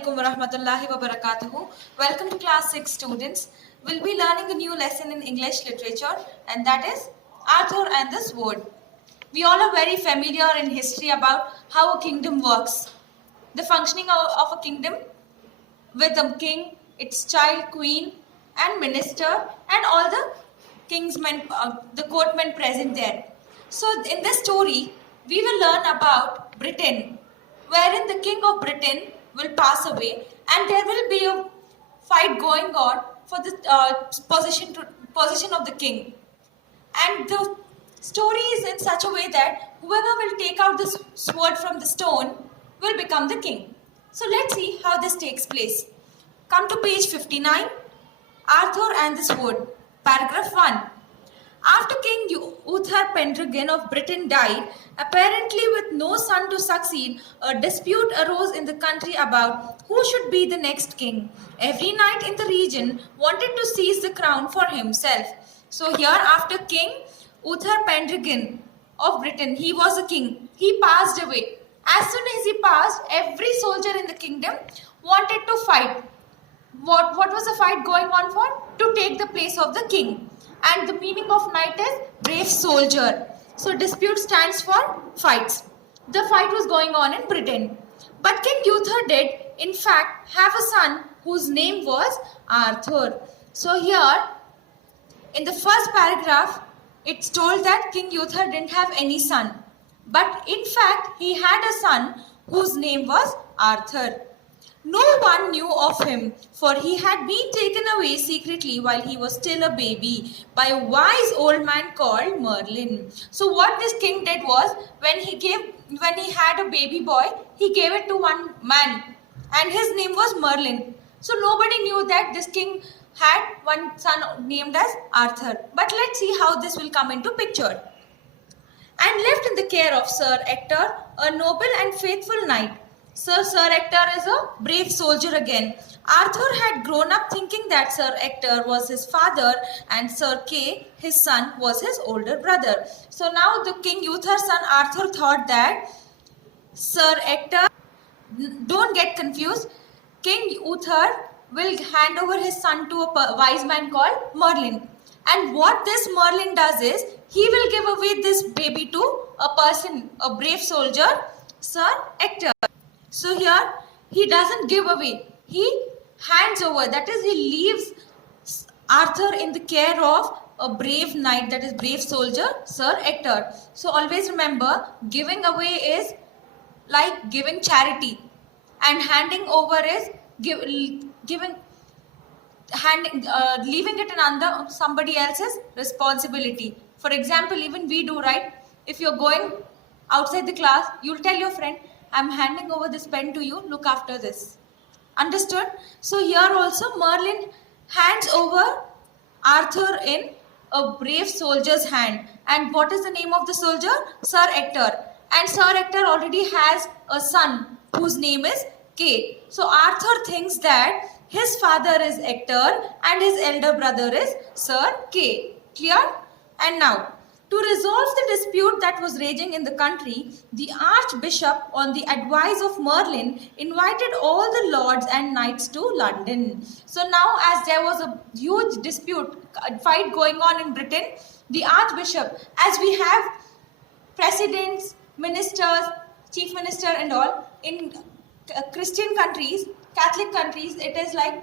alaikum wa rahmatullahi wa barakatuhu. Welcome to class 6 students. We'll be learning a new lesson in English literature, and that is Arthur and the Sword. We all are very familiar in history about how a kingdom works. The functioning of a kingdom with a king, its child, queen and minister and all the kingsmen, the courtmen present there. So in this story, we will learn about Britain, wherein the king of Britain will pass away and there will be a fight going on for the position of the king. And the story is in such a way that whoever will take out the sword from the stone will become the king. So let's see how this takes place. Come to page 59, Arthur and the Sword, paragraph 1. After King Uther Pendragon of Britain died, apparently with no son to succeed, a dispute arose in the country about who should be the next king. Every knight in the region wanted to seize the crown for himself. So here after King Uther Pendragon of Britain, he was a king. He passed away. As soon as he passed, every soldier in the kingdom wanted to fight. What was the fight going on for? To take the place of the king. And the meaning of knight is brave soldier. So dispute stands for fights. The fight was going on in Britain. But King Uther did in fact have a son whose name was Arthur. So here in the first paragraph it's told that King Uther didn't have any son. But in fact he had a son whose name was Arthur. No one knew of him, for he had been taken away secretly while he was still a baby by a wise old man called Merlin. So what this king did was, when he had a baby boy, he gave it to one man and his name was Merlin. So nobody knew that this king had one son named as Arthur. But let's see how this will come into picture. And left in the care of Sir Ector, a noble and faithful knight. Sir Ector is a brave soldier again. Arthur had grown up thinking that Sir Ector was his father and Sir Kay, his son, was his older brother. So now the King Uther's son Arthur thought that Sir Ector, don't get confused, King Uther will hand over his son to a wise man called Merlin. And what this Merlin does is, he will give away this baby to a person, a brave soldier, Sir Ector. So here, he doesn't give away. He hands over. That is, he leaves Arthur in the care of a brave knight, that is brave soldier, Sir Ector. So always remember, giving away is like giving charity. And handing over is leaving it under somebody else's responsibility. For example, even we do, right? If you're going outside the class, you'll tell your friend, I'm handing over this pen to you, look after this. Understood? So here also Merlin hands over Arthur in a brave soldier's hand. And what is the name of the soldier? Sir Ector. And Sir Ector already has a son whose name is Kay. So Arthur thinks that his father is Ector and his elder brother is Sir Kay. Clear? And now, to resolve the dispute that was raging in the country, the Archbishop, on the advice of Merlin, invited all the lords and knights to London. So now, as there was a huge dispute, fight going on in Britain, the Archbishop, as we have presidents, ministers, chief minister and all, in Christian countries, Catholic countries, it is like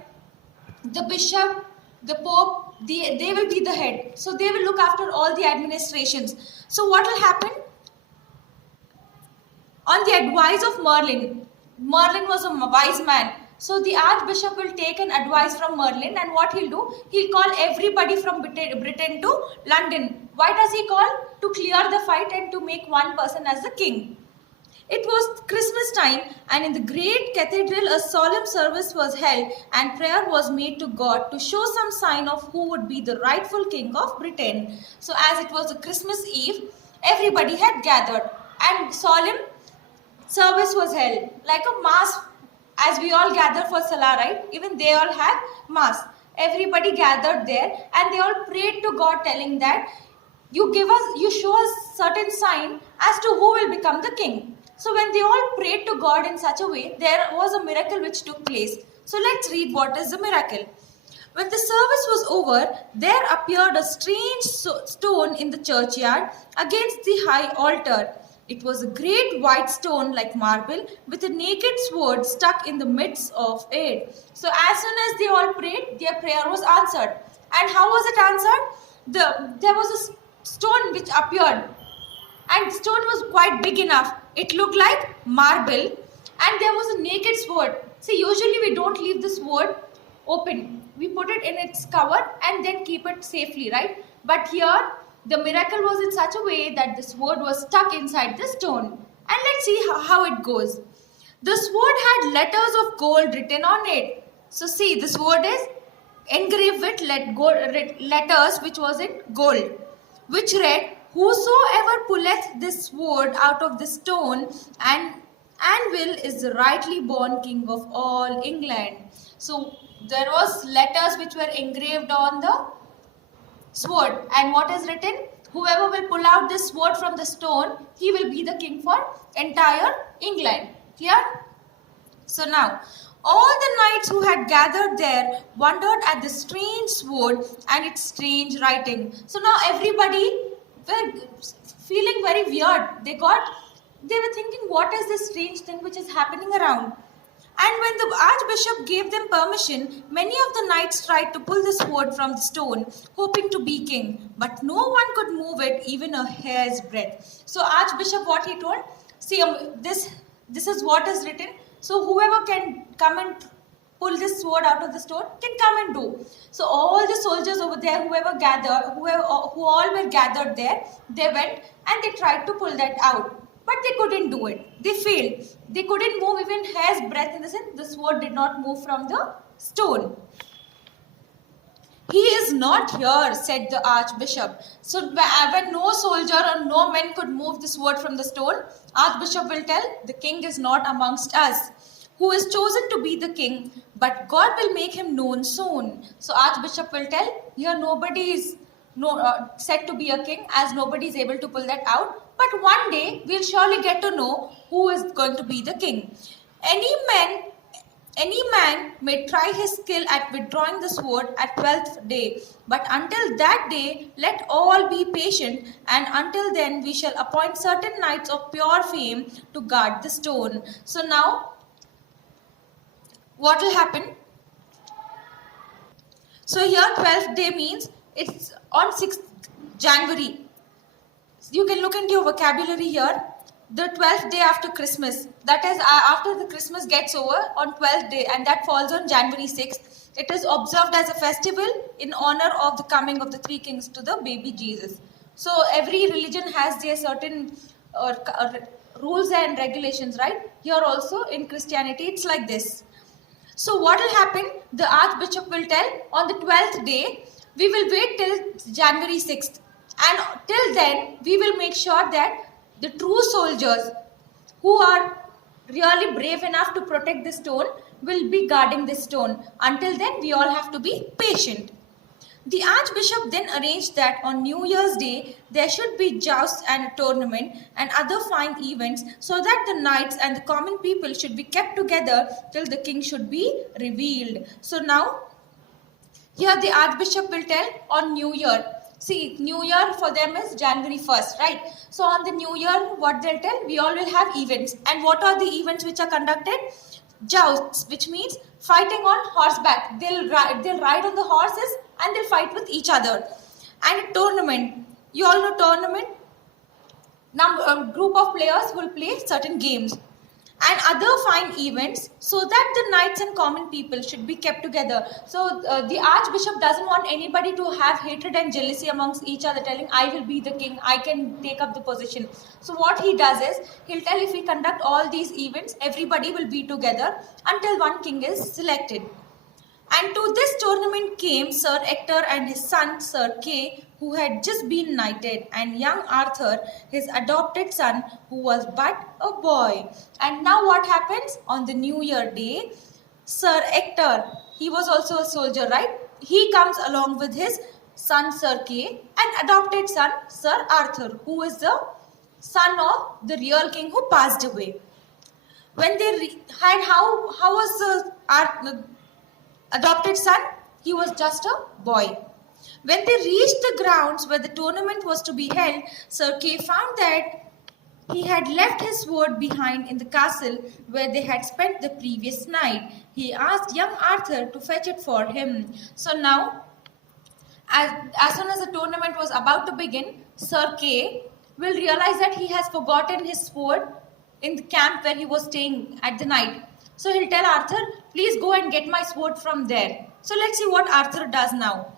the bishop, the pope, they will be the head. So they will look after all the administrations. So what will happen? On the advice of Merlin was a wise man. So the Archbishop will take an advice from Merlin, and what he'll do? He'll call everybody from Britain to London. Why does he call? To clear the fight and to make one person as the king. It was Christmas time, and in the great cathedral a solemn service was held and prayer was made to God to show some sign of who would be the rightful king of Britain. So as it was a Christmas Eve, everybody had gathered and solemn service was held. Like a mass, as we all gather for Salah, right? Even they all have mass. Everybody gathered there and they all prayed to God, telling that you show us certain sign as to who will become the king. So when they all prayed to God in such a way, there was a miracle which took place. So let's read what is the miracle. When the service was over, there appeared a strange stone in the churchyard against the high altar. It was a great white stone like marble with a naked sword stuck in the midst of it. So as soon as they all prayed, their prayer was answered. And how was it answered? There was a stone which appeared, and the stone was quite big enough. It looked like marble, and there was a naked sword. See, usually we don't leave the sword open. We put it in its cover and then keep it safely, right? But here, the miracle was in such a way that the sword was stuck inside the stone. And let's see how it goes. The sword had letters of gold written on it. So see, the sword is engraved with letters which was in gold, which read, "Whosoever pulleth this sword out of the stone and anvil is the rightly born king of all England." So there was letters which were engraved on the sword, and what is written? Whoever will pull out this sword from the stone, he will be the king for entire England. Clear? So now, all the knights who had gathered there wondered at the strange sword and its strange writing. So now everybody were feeling very weird. They were thinking, what is this strange thing which is happening around? And when the archbishop gave them permission, many of the knights tried to pull the sword from the stone, hoping to be king. But no one could move it even a hair's breadth. So archbishop, what he told? See, this is what is written. So whoever can come and pull this sword out of the stone can come and do. So all the soldiers over there, who all were gathered there, they went and they tried to pull that out. But they couldn't do it. They failed. They couldn't move even hair's breadth, in the sense the sword did not move from the stone. "He is not here," said the archbishop. So when no soldier or no men could move the sword from the stone, archbishop will tell, "The king is not amongst us, who is chosen to be the king, but God will make him known soon." So archbishop will tell, here nobody is said to be a king, as nobody is able to pull that out. But one day we'll surely get to know who is going to be the king. Any man may try his skill at withdrawing the sword at 12th day. But until that day, let all be patient, and until then we shall appoint certain knights of pure fame to guard the stone. So now, what will happen? So here 12th day means it's on 6th January. You can look into your vocabulary here. The 12th day after Christmas, that is after the Christmas gets over on 12th day, and that falls on January 6th. It is observed as a festival in honor of the coming of the three kings to the baby Jesus. So every religion has their certain rules and regulations, right? Here also in Christianity it's like this. So what will happen? The archbishop will tell, on the 12th day we will wait till January 6th. And till then, we will make sure that the true soldiers who are really brave enough to protect the stone will be guarding the stone. Until then, we all have to be patient. The archbishop then arranged that on New Year's Day, there should be jousts and a tournament and other fine events, so that the knights and the common people should be kept together till the king should be revealed. So now, here the archbishop will tell on New Year. See, New Year for them is January 1st, right? So on the New Year, what they'll tell, we all will have events. And what are the events which are conducted? Jousts, which means fighting on horseback. They'll ride on the horses and they'll fight with each other. And a tournament. You all know tournament? Group of players will play certain games. And other fine events, so that the knights and common people should be kept together. So the archbishop doesn't want anybody to have hatred and jealousy amongst each other, telling, I will be the king, I can take up the position. So what he does is, he'll tell, if we conduct all these events, everybody will be together until one king is selected. And to this tournament came Sir Ector and his son Sir Kay, who had just been knighted, and young Arthur, his adopted son, who was but a boy. And now what happens? On the New Year day, Sir Ector, he was also a soldier, right? He comes along with his son Sir Kay and adopted son Sir Arthur, who is the son of the real king who passed away. When they had how was our adopted son? He was just a boy. When they reached the grounds where the tournament was to be held, Sir Kay found that he had left his sword behind in the castle where they had spent the previous night. He asked young Arthur to fetch it for him. So now, as soon as the tournament was about to begin, Sir Kay will realize that he has forgotten his sword in the camp where he was staying at the night. So he'll tell Arthur, please go and get my sword from there. So let's see what Arthur does now.